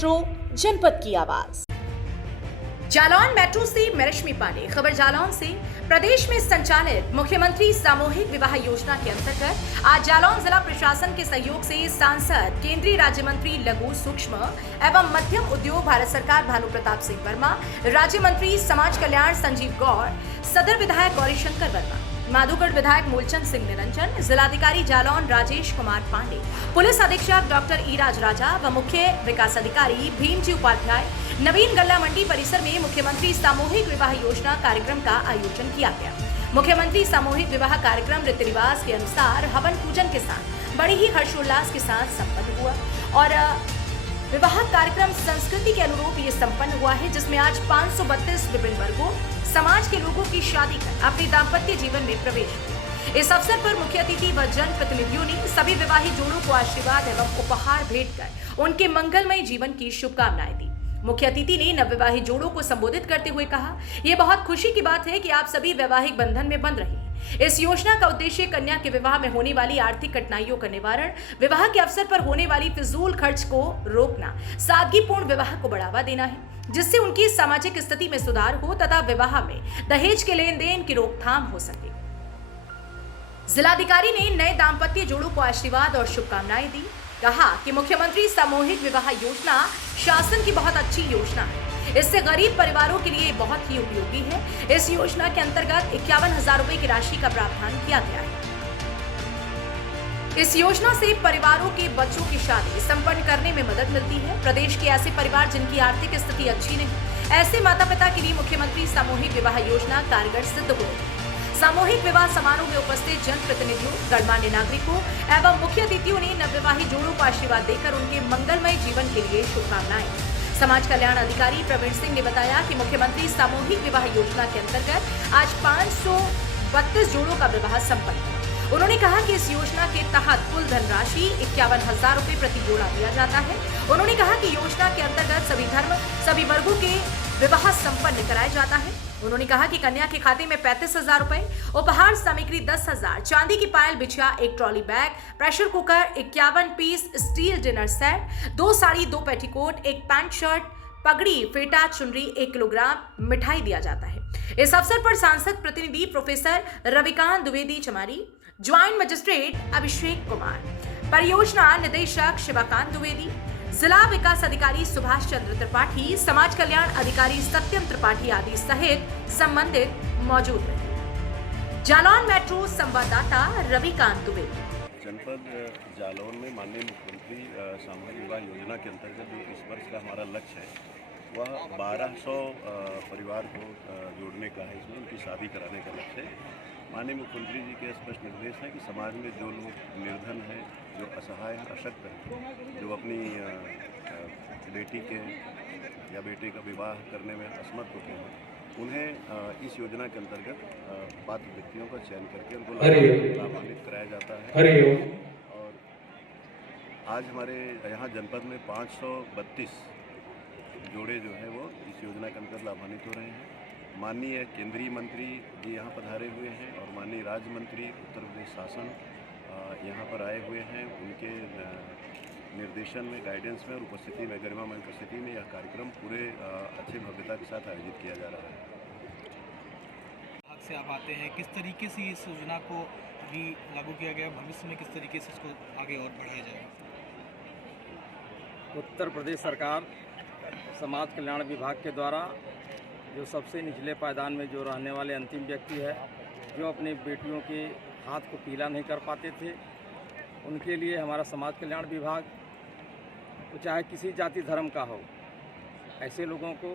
Metro, जनपद की आवाज। जालौन मेट्रो से मैं रश्मि पांडे। खबर जालौन से। प्रदेश में संचालित मुख्यमंत्री सामूहिक विवाह योजना के अंतर्गत आज जालौन जिला प्रशासन के सहयोग से सांसद केंद्रीय राज्य मंत्री लघु सूक्ष्म एवं मध्यम उद्योग भारत सरकार भानु प्रताप सिंह वर्मा, राज्य मंत्री समाज कल्याण संजीव गौड़, सदर विधायक गौरीशंकर वर्मा, माधोगढ़ विधायक मूलचंद सिंह निरंजन, जिलाधिकारी जालौन राजेश कुमार पांडे, पुलिस अधीक्षक डॉक्टर ईराज राजा व मुख्य विकास अधिकारी भीमजी उपाध्याय नवीन गल्ला मंडी परिसर में मुख्यमंत्री सामूहिक विवाह योजना कार्यक्रम का आयोजन किया गया। मुख्यमंत्री सामूहिक विवाह कार्यक्रम रीति रिवाज के अनुसार हवन पूजन के साथ बड़े ही हर्षोल्लास के साथ संपन्न हुआ और विवाह कार्यक्रम संस्कृति के अनुरूप ये संपन्न हुआ है, जिसमें आज 532 विभिन्न वर्गों समाज के लोगों की शादी कर अपने दाम्पत्य जीवन में प्रवेश किया। इस अवसर पर मुख्य अतिथि व जन प्रतिनिधियों ने सभी विवाहित जोड़ों को आशीर्वाद एवं उपहार भेंट कर उनके मंगलमय जीवन की शुभकामनाएं दी। मुख्य अतिथि ने नवविवाहित जोड़ों को संबोधित करते हुए कहा, यह बहुत खुशी की बात है कि आप सभी वैवाहिक बंधन में बंध रहे हैं। इस योजना का उद्देश्य कन्या के विवाह में होने वाली आर्थिक कठिनाइयों का निवारण, विवाह के अवसर पर होने वाली फिजूल खर्च को रोकना, सादगीपूर्ण विवाह को बढ़ावा देना है, जिससे उनकी सामाजिक स्थिति में सुधार हो तथा विवाह में दहेज के लेन देन की रोकथाम हो सके। जिलाधिकारी ने नए दाम्पत्य जोड़ों को आशीर्वाद और शुभकामनाएं दी। कहा कि मुख्यमंत्री सामूहिक विवाह योजना शासन की बहुत अच्छी योजना है। इससे गरीब परिवारों के लिए बहुत ही उपयोगी है। इस योजना के अंतर्गत 51,000 रुपए की राशि का प्रावधान किया गया है। इस योजना से परिवारों के बच्चों की शादी संपन्न करने में मदद मिलती है। प्रदेश के ऐसे परिवार जिनकी आर्थिक स्थिति अच्छी नहीं, ऐसे माता पिता के लिए मुख्यमंत्री सामूहिक विवाह योजना कारगर सिद्ध हो रही है। सामूहिक विवाह समारोह में उपस्थित जनप्रतिनिधियों, गणमान्य नागरिकों एवं मुख्य अतिथियों ने नवविवाहित जोड़ों को आशीर्वाद देकर उनके मंगलमय जीवन के लिए शुभकामनाएं। समाज कल्याण अधिकारी प्रवीण सिंह ने बताया कि मुख्यमंत्री सामूहिक विवाह योजना के अंतर्गत आज 532 जोड़ों का विवाह संपन्न हुआ। उन्होंने कहा कि इस योजना के तहत कुल धनराशि 51,000 रुपए प्रति जोड़ा दिया जाता है। उन्होंने कहा कि योजना के अंतर्गत सभी धर्म, सभी वर्गों के विवाह संपन्न कराया जाता है। उन्होंने कहा कि कन्या के खाते में 35,000 रुपए, उपहार सामग्री 10,000, चांदी की पायल बिछिया, एक trolley bag, pressure cooker, 51 piece steel dinner set, 2 sari, 2 petticoat, एक पैंट शर्ट, पगड़ी, फेटा, चुनरी, 1 किलोग्राम मिठाई दिया जाता है। इस अवसर पर सांसद प्रतिनिधि प्रोफेसर रविकांत द्विवेदी चमारी, ज्वाइंट मजिस्ट्रेट अभिषेक कुमार, परियोजना निदेशक शिवाकांत द्विवेदी, जिला विकास अधिकारी सुभाष चंद्र त्रिपाठी, समाज कल्याण अधिकारी सत्यम त्रिपाठी आदि सहित संबंधित मौजूद रहे। जालौन मेट्रो संवाददाता रविकांत द्विवेदी। जनपद जालौन में माननीय मुख्यमंत्री सामूहिक विवाह योजना के अंतर्गत जो इस वर्ष का हमारा लक्ष्य है वह 1200 परिवार को जोड़ने का है। इसमें उनकी शादी कराने का लक्ष्य है। माननीय मुख्यमंत्री जी के स्पष्ट निर्देश है कि समाज में जो लोग निर्धन हैं, जो असहाय हैं, अशक्त हैं, जो अपनी बेटी के या बेटे का विवाह करने में असमर्थ होते हैं, उन्हें इस योजना के अंतर्गत पात्र व्यक्तियों का चयन करके उनको लाभान्वित कराया जाता है। और आज हमारे यहाँ जनपद में 532 जोड़े जो हैं वो इस योजना के अंतर्गत लाभान्वित हो रहे हैं। माननीय केंद्रीय मंत्री जी यहाँ पधारे हुए हैं और माननीय राज्य मंत्री उत्तर प्रदेश शासन यहाँ पर आए हुए हैं। उनके निर्देशन में, गाइडेंस में और उपस्थिति में, गरिमामय उपस्थिति में यह कार्यक्रम पूरे अच्छे भव्यता के साथ आयोजित किया जा रहा है। से आप आते हैं, किस तरीके से इस योजना को भी लागू किया गया, भविष्य में किस तरीके से इसको आगे और बढ़ाया जाएगा? उत्तर प्रदेश सरकार समाज कल्याण विभाग के द्वारा जो सबसे निचले पायदान में जो रहने वाले अंतिम व्यक्ति है, जो अपनी बेटियों के हाथ को पीला नहीं कर पाते थे, उनके लिए हमारा समाज कल्याण विभाग, तो चाहे किसी जाति धर्म का हो, ऐसे लोगों को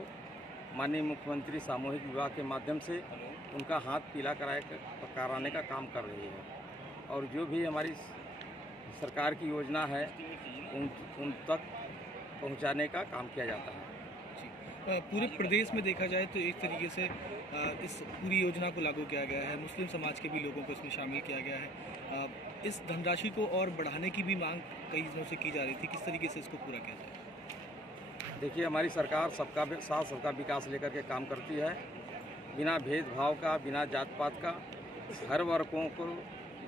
माननीय मुख्यमंत्री सामूहिक विवाह के माध्यम से उनका हाथ पीला कराने का काम कर रही है। और जो भी हमारी सरकार की योजना है उन तक पहुंचाने का काम किया जाता है। पूरे प्रदेश में देखा जाए तो एक तरीके से इस पूरी योजना को लागू किया गया है। मुस्लिम समाज के भी लोगों को इसमें शामिल किया गया है। इस धनराशि को और बढ़ाने की भी मांग कई दिनों से की जा रही थी, किस तरीके से इसको पूरा किया जाए? देखिए, हमारी सरकार सबका साथ सबका विकास लेकर के काम करती है, बिना भेदभाव का, बिना जात पात का। हर वर्गों को,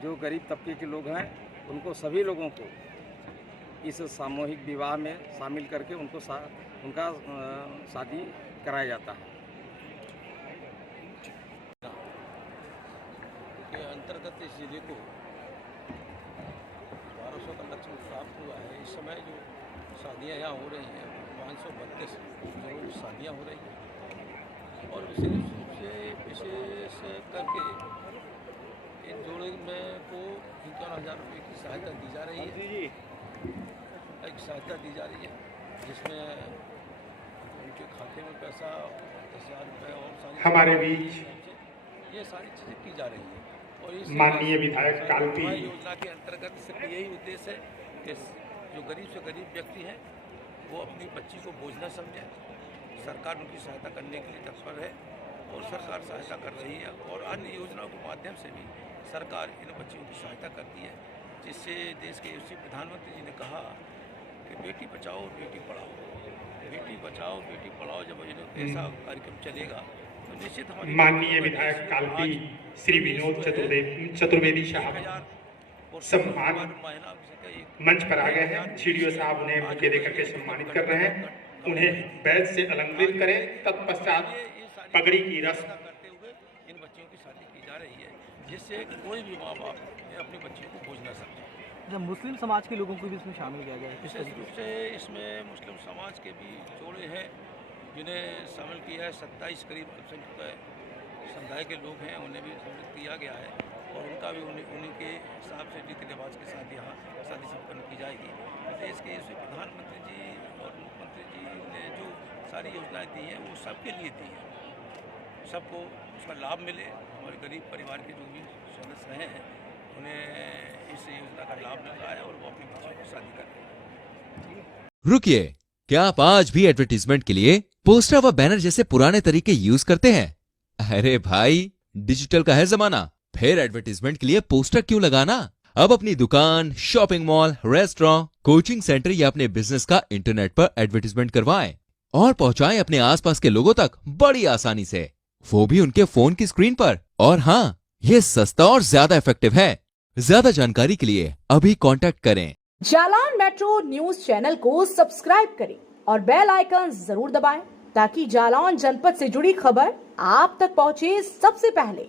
जो गरीब तबके के लोग हैं उनको, सभी लोगों को इस सामूहिक विवाह में शामिल करके उनका शादी कराया जाता है। के अंतर्गत इस जिले को 1200 का लक्ष्य प्राप्त हुआ है। इस समय जो शादियाँ यहाँ हो रही हैं 532 जो शादियाँ हो रही हैं और विशेष रूप से विशेष करके इन जोड़े में को 51,000 रुपये की सहायता दी जा रही है। एक सहायता दी जा रही है जिसमें उनके खाते में पैसा 10,000 रुपये और सारी हमारे बीच ये सारी चीज़ें की जा रही है। और इस माननीय विधायक कालपी योजना के अंतर्गत सिर्फ यही उद्देश्य है कि जो गरीब से गरीब व्यक्ति हैं वो अपनी बच्ची को बोझ न समझें। सरकार उनकी सहायता करने के लिए तत्पर है और सरकार सहायता कर रही है और अन्य योजनाओं के माध्यम से भी सरकार इन बच्चियों की सहायता करती है, जिससे देश के यशस्वी प्रधानमंत्री जी ने कहा कि बेटी बचाओ बेटी पढ़ाओ, बेटी बचाओ बेटी पढ़ाओ। जब ऐसा कार्यक्रम चलेगा तो निश्चित हमारी माननीय विधायक कालपी श्री विनोद चतुर्वेदी साहब सम्मान मंच पर आ गए हैं। सीडीओ साहब उन्हें बुके देकर के सम्मानित कर रहे हैं। उन्हें बैज से अलंकृत करें, तत्पश्चात पगड़ी की रस्म करते हुए इन बच्चियों की शादी की जा रही है, जिससे कोई भी माँ बाप अपनी बच्चियों को बोझ न समझे। जब मुस्लिम समाज के लोगों को भी इसमें शामिल किया गया है, विशेष रूप से इसमें मुस्लिम समाज के भी जोड़े हैं जिन्हें शामिल किया है। 27 करीब अल्पसंख्यक समुदाय के लोग हैं, उन्हें भी शामिल किया गया है और उनका भी उन्हीं के हिसाब से रीति रिवाज के साथ यहाँ शादी संपन्न की जाएगी। देश के यशस्वी प्रधानमंत्री जी और मुख्यमंत्री जी ने जो सारी योजनाएं दी हैं वो सबके लिए दी हैं, सबको उसका लाभ मिले। हमारे गरीब परिवार के जो भी सदस्य हैं उन्हें इस योजना का लाभ मिल रहा है और वो अपनी बच्चों की शादी कर रहे हैं। रुकिए, क्या आप आज भी एडवर्टीजमेंट के लिए पोस्टर व बैनर जैसे पुराने तरीके यूज करते हैं? अरे भाई, डिजिटल का है जमाना, फिर एडवर्टीजमेंट के लिए पोस्टर क्यों लगाना? अब अपनी दुकान, shopping mall, restaurant, coaching centre या अपने बिजनेस का इंटरनेट पर एडवर्टीजमेंट करवाएं और पहुंचाएं अपने आसपास के लोगों तक बड़ी आसानी से, वो भी उनके फोन की स्क्रीन पर। और हाँ, ये सस्ता और ज्यादा इफेक्टिव है। ज्यादा जानकारी के लिए अभी कांटेक्ट करें। जालौन मेट्रो न्यूज चैनल को सब्सक्राइब करें और बेल आइकन जरूर दबाएं ताकि जालौन जनपद से जुड़ी खबर आप तक पहुंचे सबसे पहले।